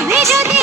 তুমি যদি